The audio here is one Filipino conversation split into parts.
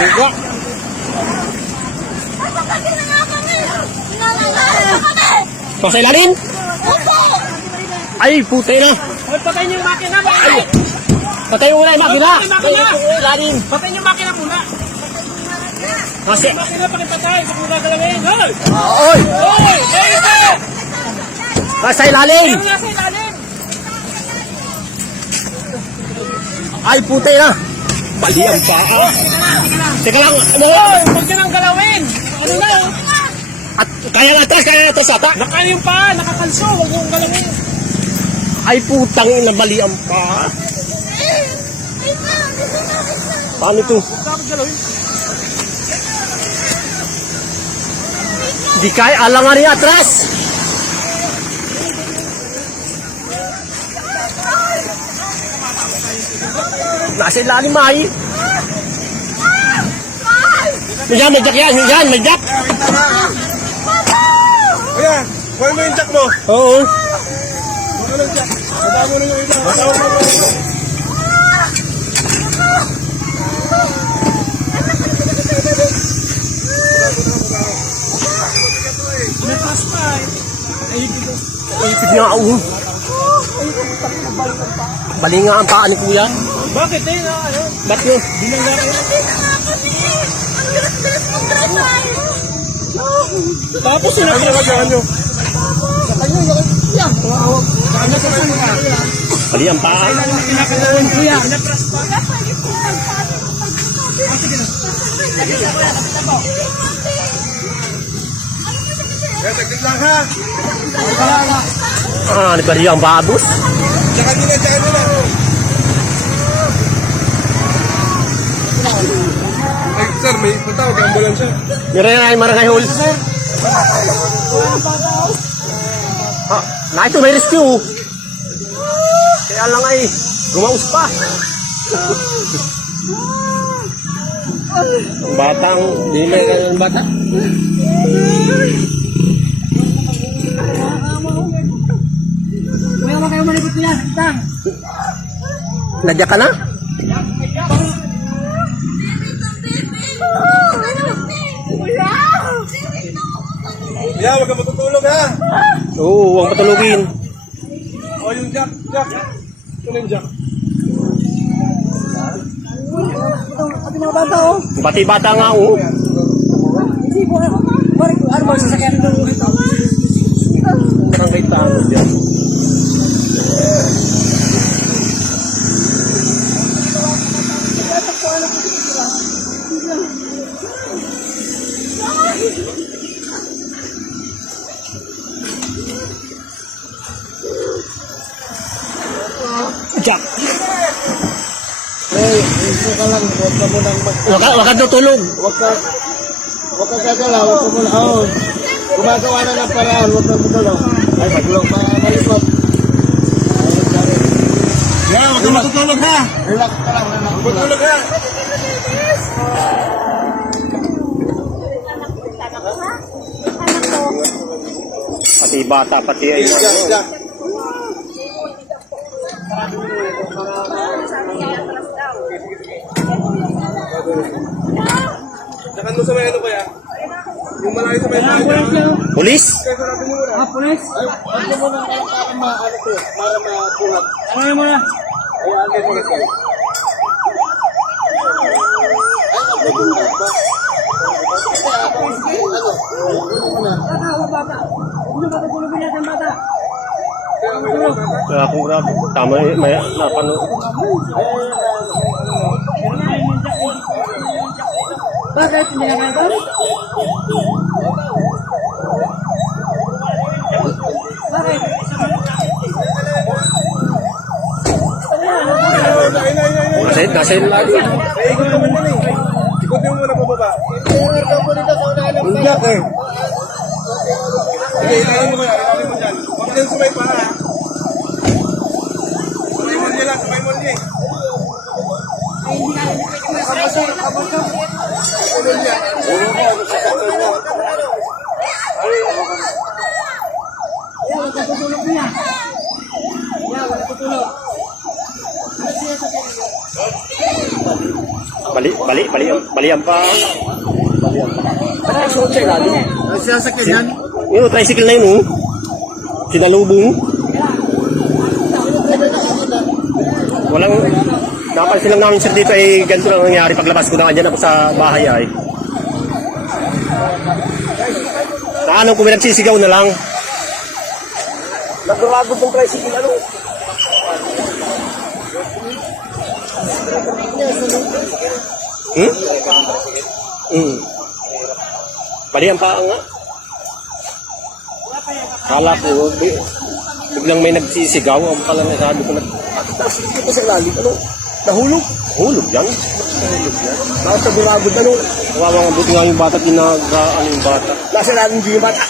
Bangga. Sa ilalim? Ay, putay na. Patayin yung makina ba? Ay, patay mo na yung makina. Ilalim. Patayin yung makina muna. Kasi, Makina pakipatay. Kung gagalawin. Hoy! oy! Hoy! Hoy! Nasa ilalim. Meron nasa ilalim. Ay, putay na. Mali ang paa. Teka lang. Hoy! Huwag ka nang galawin. Ano na? At kaya nga atras ata. Nakaya yung paa. Nakakalso. Huwag mong galawin. Ay, putang ina, mali ang paa. Paano ito? Dapat galawin. Di kaya alangan niya atras. Nasa ilalim ay. Yan, may jack yan. Yan, may jack. Ayan, kuha mo yung jack mo. Oo. Kuha mo yung jack. Baba mo na yung iba. Metras pa eh. Ipid niya ako. Bali nga ang paa ni kuya. Bakit eh? Ano? Ba't yun? Binangga kayo. Tapos sila Ano ka dyan nyo? Bali ang paa. pinakalawan kuya. Metras pa. Kaya tagdig lang ha. Ah, bali ang babos. Tsaka nila, tsaka nila. Ay, sir, may patawag. Ambulansya. Meron ay marangay hall. Ah, na ito may rescue. Kaya lang ay gumaus pa. Batang, di may ganyan bata. May kayo malibot niya. Tang. Nadya ka na? Yeah, wag ka matutulog ha. Oo, huwag patulugin. O, yung jack, jack. Ito na yung jack. Pati mga bata oh. Bati-bata nga, oo. Hindi po. Ano ba sasakyan nito? Marangay tanong yan. Jack. Hey, gusto ka lang. Huwag ka munang Wag ka tutulog. Huwag ka gagalaw. Huwag ka muna. Oo. Gumagawa na ng paraan. Huwag ka magalaw. Ay, magulong pa. Malipot. Yeah, huwag ka matutulog ha. Relax ka lang. Matutulog ha. Pati bata, pati ay. Jack, jack. Tsaka doon sa may ano kaya? Yung malayo sa may bahay. Pulis? Kaya sarapin mo muna. Pulis. Ay, ano mo na para maano ko, para makulat. Ano mo na? Ay, ano mo na kayo? Ay, ano mo na ba? Bata. Ano ba tulog niya ng bata? Kaya kung grabe, tama may napanood. Bakit hindi ka ganito? Bakit? Nasa ilalim. Ikot naman yan eh. Ikot yung muna pababa. Yung jack eh. Sige, ilalim mo yan. Ilalim mo dyan. Huwag din sumay pa ha. Sumay mo niya lang. Sumay mo niya eh. Wala ka tutulog niya. Wala ka tutulog. Balian pa. Ba't nagsuot siya lalo? Ang sinasakyan yan. Yung tricycle na yun, oh. Sinalubong. Walang, napansin lang namin sir dito ay ganito lang nangyari paglabas ko na dyan ako sa bahay ay. Na anong kung may nagsisigaw na lang. Naguragod ng tricycle, ano? Balian pa nga. Kala ko, biglang may nagsisigaw. Ang pala nasabi ko na, Ito sa ilalim, ano? Nahulog. hulog yan. Bakit sa guragod, ano? Kawawa nga buti nga yung bata, ano yung bata. Nasa ilalim din yung bata.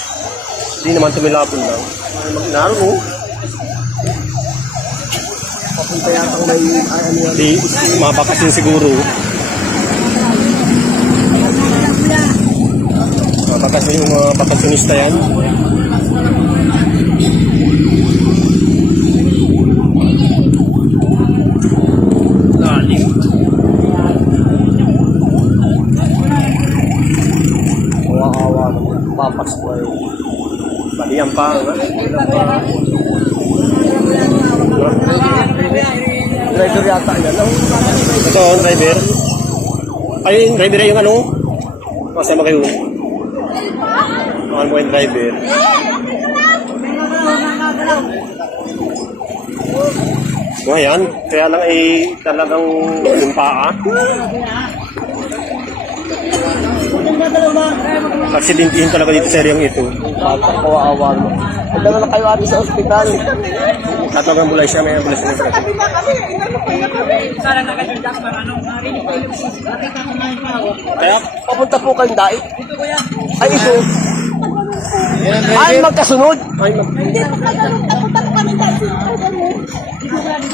Hindi naman tumilapon lang. Naroon, oh. Papunta yata may, ano yan. Di, mabakasin siguro. Mabakasin yung mga bakasyonista yan. Lalim. Kawawa naman. Papas ko ay. Balian pa. Driver yata yan. Ito, ang driver. Ay, yung driver ay yung ano? Masama kayo. Mahal mo yung driver. Ngayon, kaya lang ay talagang yung paa. Aksidentihin talaga dito sa area ito. Bata, kawawa naman. Pagdala na kayo ate sa ospital. Tatawag ang bulay siya, may ambulance na siya. Kaya, papunta po kayong dait. Ay, ito. Ay, magkasunod. Ay,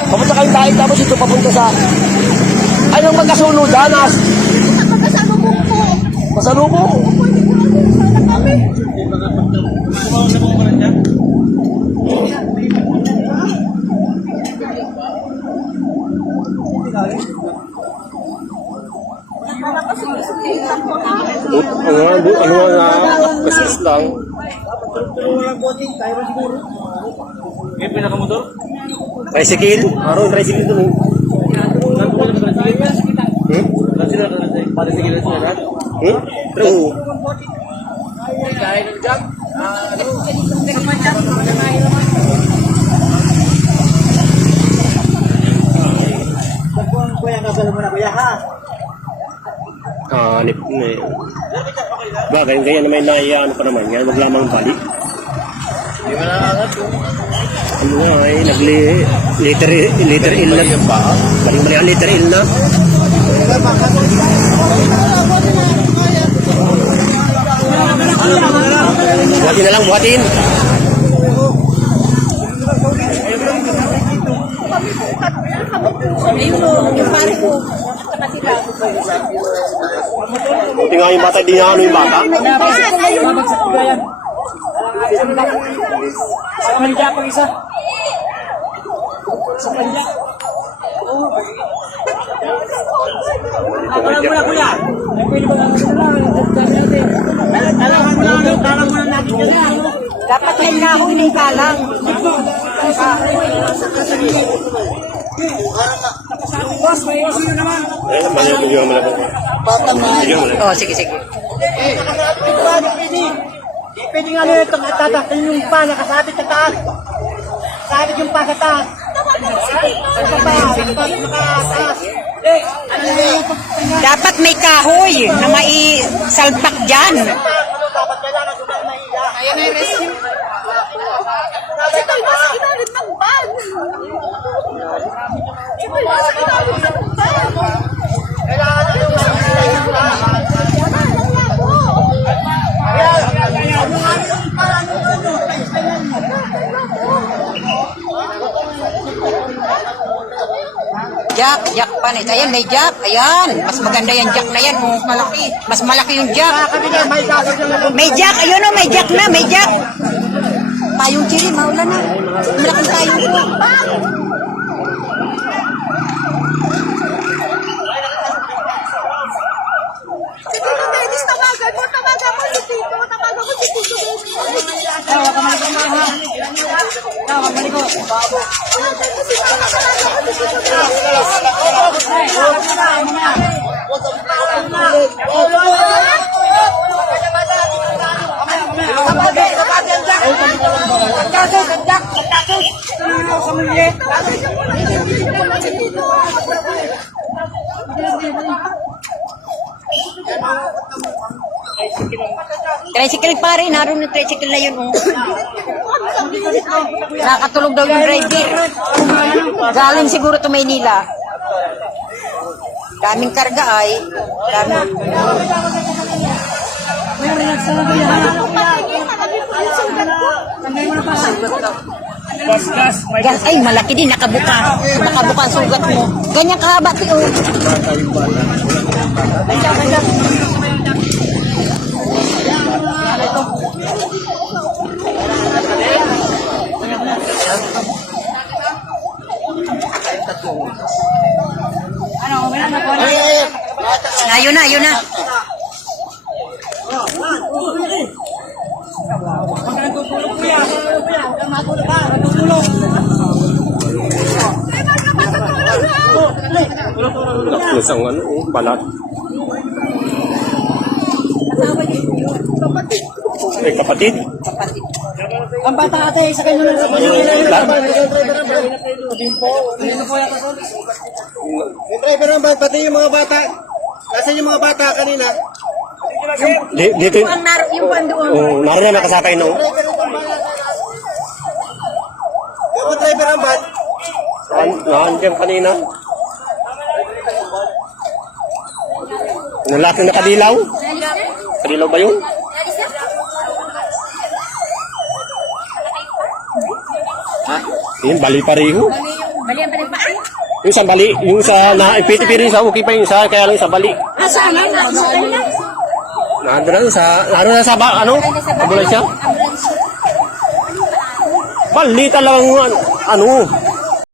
Papunta kayong dait, tapos ito papunta sa... Ay, nang magkasunod, Danas. Masalubong. ano nga, kasis lang. Tricycle? Araw, tricycle doon. True. Hanip na eh. Ba, ganyan na may naiya, ano pa naman yan, wag lamang balik. Hindi mo nakakat. Ano nga eh, liter il na. Balik ang liter il na. Buhatin na lang, buhatin. Buti nga yung bata, di nga ano yung bata. Sa kanya pang isa. Sa kanya. Alam mo na kuya. Pwede ba lang talang mo na natin yan. Dapat may kahon ng talang. Boss, may sino naman? Mali yung video malabang. Oh, sige, sige. Pwede nga nyo itong tatatakin yung pa nakasabit sa taas. Sabit yung pa sa taas. Dapat may kahoy na maisalpak dyan. Ayan na yung rescue. Kasi ito yung nasa ilalim ng van. Ito yung nasa ilalim ng van. Jack pa nito. Ayan, may jack. Ayan. Mas maganda yung jack na yan. Oh. Malaki. Mas malaki yung jack. May jack. Ayun o, may jack na. May jack. Payong chiri, maula na. Malaking payong po. Tricycle pare, naroon yung tricycle na yun. Oh. Nakatulog daw yung driver. Galing siguro to Maynila. Daming karga ay. Daming. Yan, ay malaki din, nakabuka. Nakabuka ang sugat mo. Ganyan kahaba, tiyo. Ayun na, ayun na. Tapos ang ano, balat. Ay, kapatid. Ang bata ate, isa kayo lang sa Yung driver ng bag, pati yung mga bata. Nasaan yung mga bata kanina? Dito Ang naroon yung pandoon. oh, naroon na nakasakay no. Yung driver ng bag. Nandiyan kanina. Ang laki na kadilaw. Kadilaw ba yun? Yun, bali pareho. Bali ang balik pa. Yung sa bali, yung sa naipiti-piri sa okay pa yung sa, kaya lang sa bali. Asa na? Nandun na sa ano? Ambulansya? Bali talagang ano?